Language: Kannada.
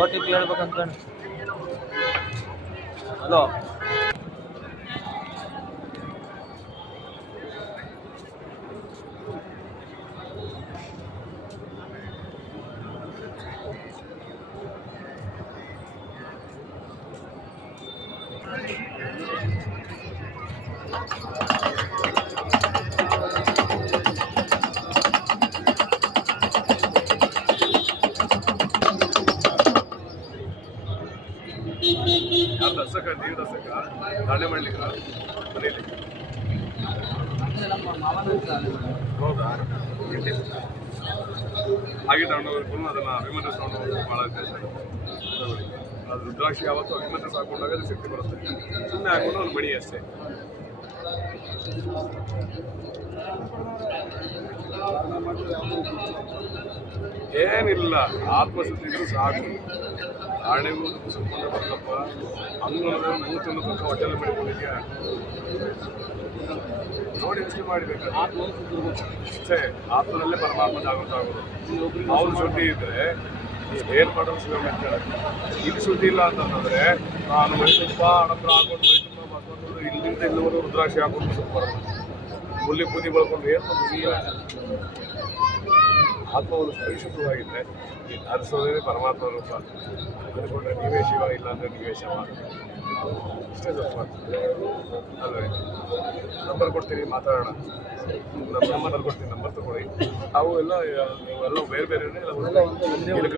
ಓಟಿಪಿ ಹೇಳ್ಬೇಕಂತ ಹಲೋ Thank you. ದಸಕ ನೀರು ದರ್ಶಕ ದಾಳಿ ಮಾಡ್ಲಿಕ್ಕ ಮನೆಯಲ್ಲಿ. ಹೌದಾ? ಹಾಗೆ ತಗೊಂಡೋಗ್ಕೊಂಡು ಅದನ್ನು ಅಭಿಮನ್ಯು ತಗೊಂಡು ಭಾಳ ಅದು ರುದ್ರಾಕ್ಷಿ ಯಾವತ್ತು ಅಭಿಮನ್ಯು ಹಾಕೊಂಡಾಗ ಅದು ಶಕ್ತಿ ಬರುತ್ತೆ. ಸುಮ್ಮನೆ ಹಾಕೊಂಡು ಒಂದು ಮಣಿ ಅಷ್ಟೇ. ಏನಿಲ್ಲ ಆತ್ಮಶುದ್ಧಿ ಸಾಕು. ಆಣೆಗೂ ಸುಮ್ಮನೆ ಬರ್ತಪ್ಪ ಅಂಗನದ ಮೂತಿನ ತನಕ ಹೊಟ್ಟೆಲ್ಲ ಮಾಡಿಕೊಳ್ಳಿಕ್ಕೆ ನೋಡಿ ಅಷ್ಟೇ ಮಾಡಬೇಕು ಅಷ್ಟೇ, ಆತ್ಮನಲ್ಲೇ ಪರಮಾತ್ಮ ಜಾಗೃತ ಆಗೋದು. ಅವ್ರ ಸುದ್ದಿ ಇದ್ರೆ ಏನು ಮಾಡೋದು ಅಂತ ಹೇಳಕ್ಕೆ. ಇದು ಸುದ್ದಿ ಇಲ್ಲ ಅಂತಂದ್ರೆ, ನಾನು ಮೈ ತುಂಬ ಅಣಂತರ ಹಾಕೊಂಡು ಮೈ ತುಂಬ ಮಾಡ್ಕೊಂಡು ಇಲ್ಲಿಂದ ಇಲ್ಲಿವರೆಗೂ ರುದ್ರಾಕ್ಷಿ ಹಾಕೊಂಡು ಸ್ವಲ್ಪ ಹುಲ್ಲಿ ಕುದಿ ಬಳ್ಕೊಂಡು ಏನು ಮುಗಿಲ್ಲ ಆತ್ಮ ಒಂದು ಪರಿಶುದ್ಧವಾಗಿದ್ದರೆ ಈ ಧರಿಸೋದೇ ಪರಮಾತ್ಮ ರೂಪ. ಅಂದ್ಕೊಂಡ್ರೆ ನೀವೇ ಶಿವ ಇಲ್ಲ ಅಂದರೆ ನೀವೇ ಶವ. ಇಷ್ಟೇ ತಪ್ಪ ಅಲ್ವೇ? ನಂಬರ್ ಕೊಡ್ತೀನಿ ಮಾತಾಡೋಣ. ನಮ್ಮ ನಂಬರ್ ಕೊಡ್ತೀನಿ, ನಂಬರ್ ತಗೊಳ್ಳಿ. ಅವು ಎಲ್ಲ ಎಲ್ಲ ಬೇರೆ ಬೇರೆ